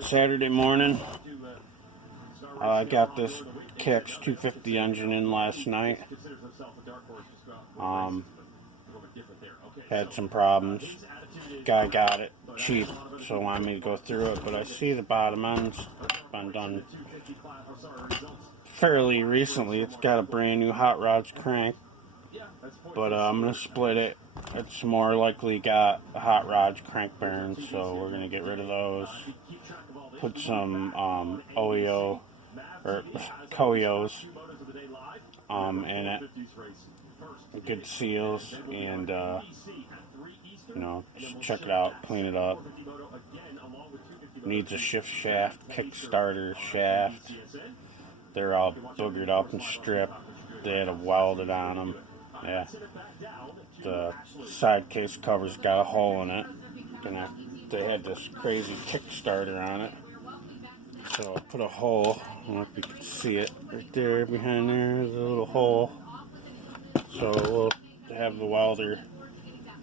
Saturday morning. I got this kx250 engine in last night. Had some problems. Guy got it cheap, so wanted me to go through it, but I see the bottom end's been done fairly recently. It's got a brand new hot rods crank, but I'm going to split it. It's more likely got a hot rods crank bearings, so we're going to get rid of those. Put some OEO or Koyos in it, good seals, and just check it out, clean it up. Needs a shift shaft, Kickstarter shaft. They're all boogered up and stripped. They had to weld it on them. Yeah. The side case cover's got a hole in it. They had this crazy Kickstarter on it. So I put a hole. I don't know if you can see it right there behind there. There's a little hole. So we'll have the welder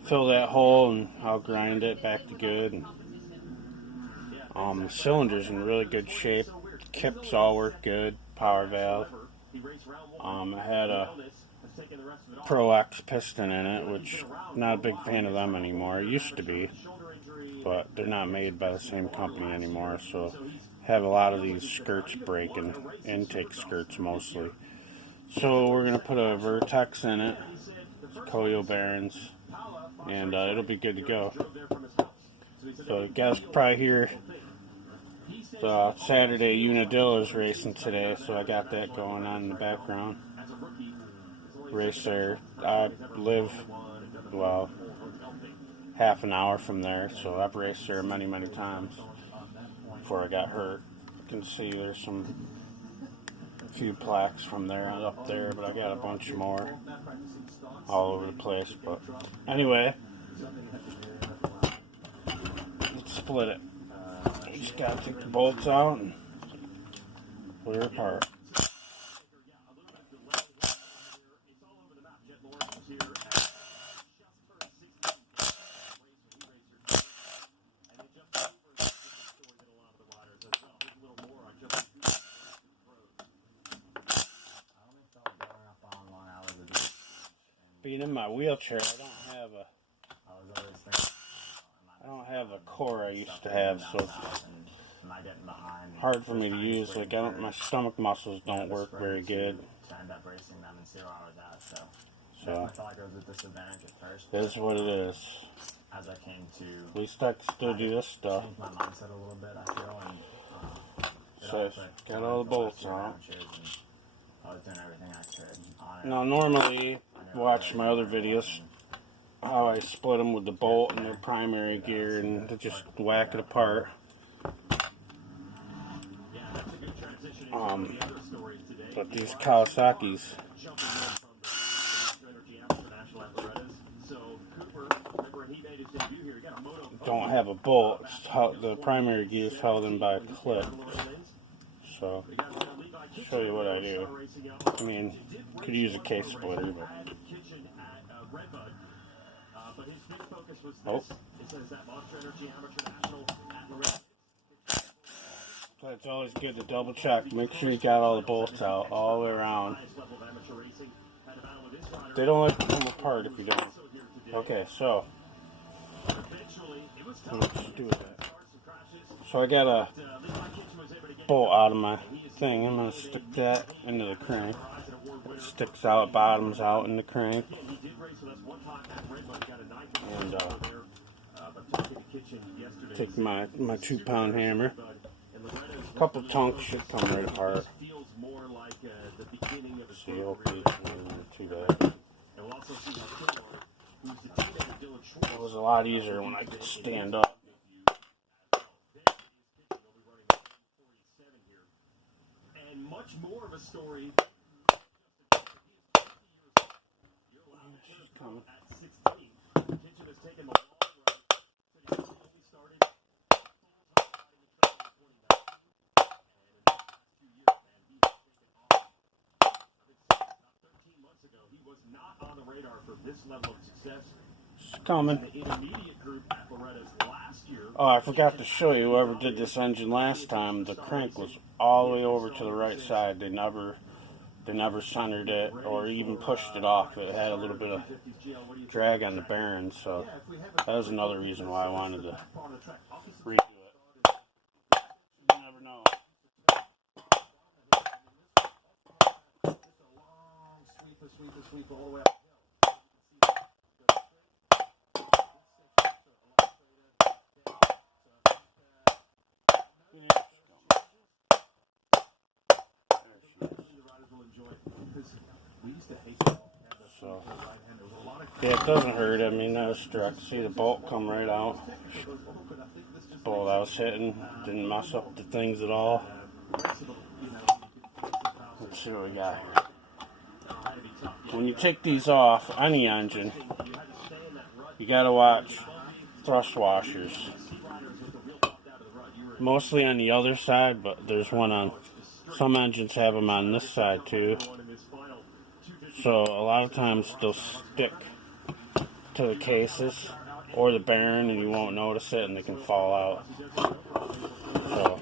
fill that hole, and I'll grind it back to good. The cylinder's in really good shape. Kips all work good. Power valve. I had a Pro X piston in it, which I'm not a big fan of them anymore. It used to be, but they're not made by the same company anymore. So have a lot of these skirts breaking, intake skirts mostly. So we're going to put a Vertex in it, Koyo bearings, and it'll be good to go. So you guys can probably hear the Saturday Unadilla's racing today, so I got that going on in the background. Race there. I live, half an hour from there, so I've raced there many, many times before I got hurt. You can see there's a few plaques from there up there, but I got a bunch more all over the place. But anyway, let's split it. You just gotta take the bolts out and put it apart. Being in my wheelchair, I don't have a core I used to have, so it's hard for me to use. Like my stomach muscles don't work very good. So it is what it is. At least I can still do this stuff. So got all the bolts out. Now normally, watch my other videos, how I split them with the bolt and their primary gear and to just whack it apart. But these Kawasaki's don't have a bolt. The primary gear is held in by a clip. So, I'll show you what I do. I mean, could use a case splitter, but so it's always good to double check. Make sure you got all the bolts out all the way around. They don't like to come apart if you don't. Okay, so let's do that. So I got a bolt out of my thing. I'm going to stick that into the crank. It sticks out, bottoms out in the crank. And take my 2-pound hammer. A couple tonks should come right apart. See, hopefully it's too bad. It was a lot easier when I could stand up. Much more of a story. She's coming. At 16, Kitchen has taken the long run. So he started full-time riding the trail in 2019. And in the past 2 years, man, he has taken off. I think about 13 months ago, he was not on the radar for this level of success. It's coming. Oh, I forgot to show you, whoever did this engine last time, the crank was all the way over to the right side. They never centered it or even pushed it off. It had a little bit of drag on the bearings, so that was another reason why I wanted to redo it. You never know. So, yeah, it doesn't hurt. I mean, that was direct. See the bolt come right out. The bolt I was hitting didn't mess up the things at all. Let's see what we got here. When you take these off, any engine, you gotta watch thrust washers. Mostly on the other side, but there's one on, some engines have them on this side too. So a lot of times they'll stick to the cases or the bearing and you won't notice it and they can fall out. So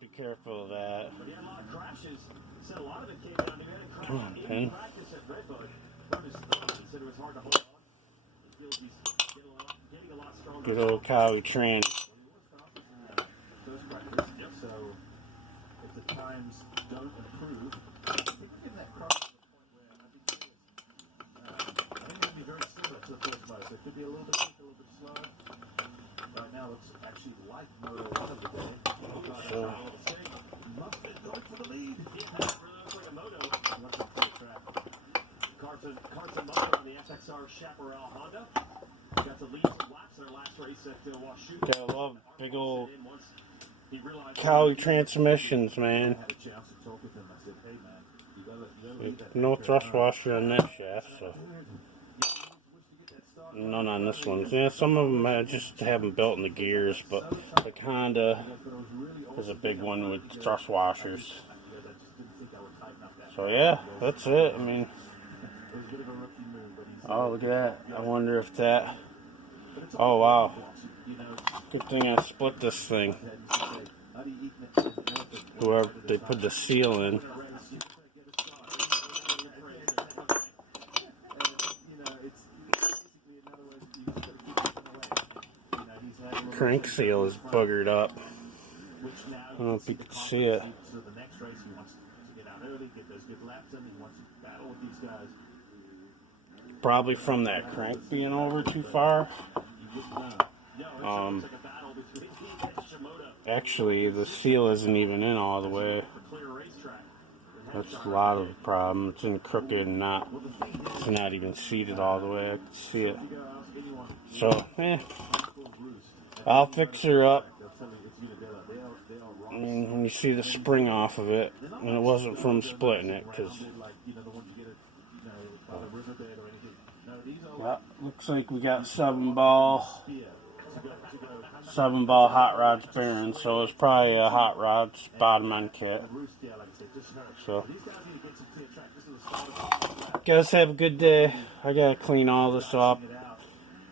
be careful of that. Come on, pin. Good old Cowie train. Gotta love big old Cowie transmissions, man. No thrust washer on that shaft, so none on this one. Yeah, some of them I just have them built in the gears, but like Honda is a big one with thrust washers. So yeah, that's it. I mean, oh, look at that. I wonder if that, oh wow, good thing I split this thing. Whoever they put the seal in. Crank seal is buggered up. I don't know if you can see it. Probably from that crank being over too far. Actually, the seal isn't even in all the way. That's a lot of the problem. It's in crooked and it's not even seated all the way. I can see it. So, I'll fix her up. I mean, when you see the spring off of it, and it wasn't from splitting it, because looks like we got 7-ball hot rods bearing, so it's probably a hot rods bottom end kit. So, guys, have a good day. I gotta clean all this up.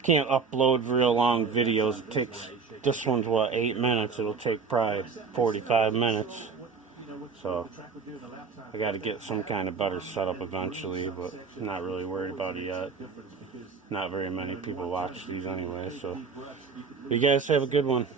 Can't upload real long videos. It takes, this one's what, 8 minutes. It'll take probably 45 minutes. So I got to get some kind of better setup eventually, but I'm not really worried about it yet. Not very many people watch these anyway. So you guys have a good one.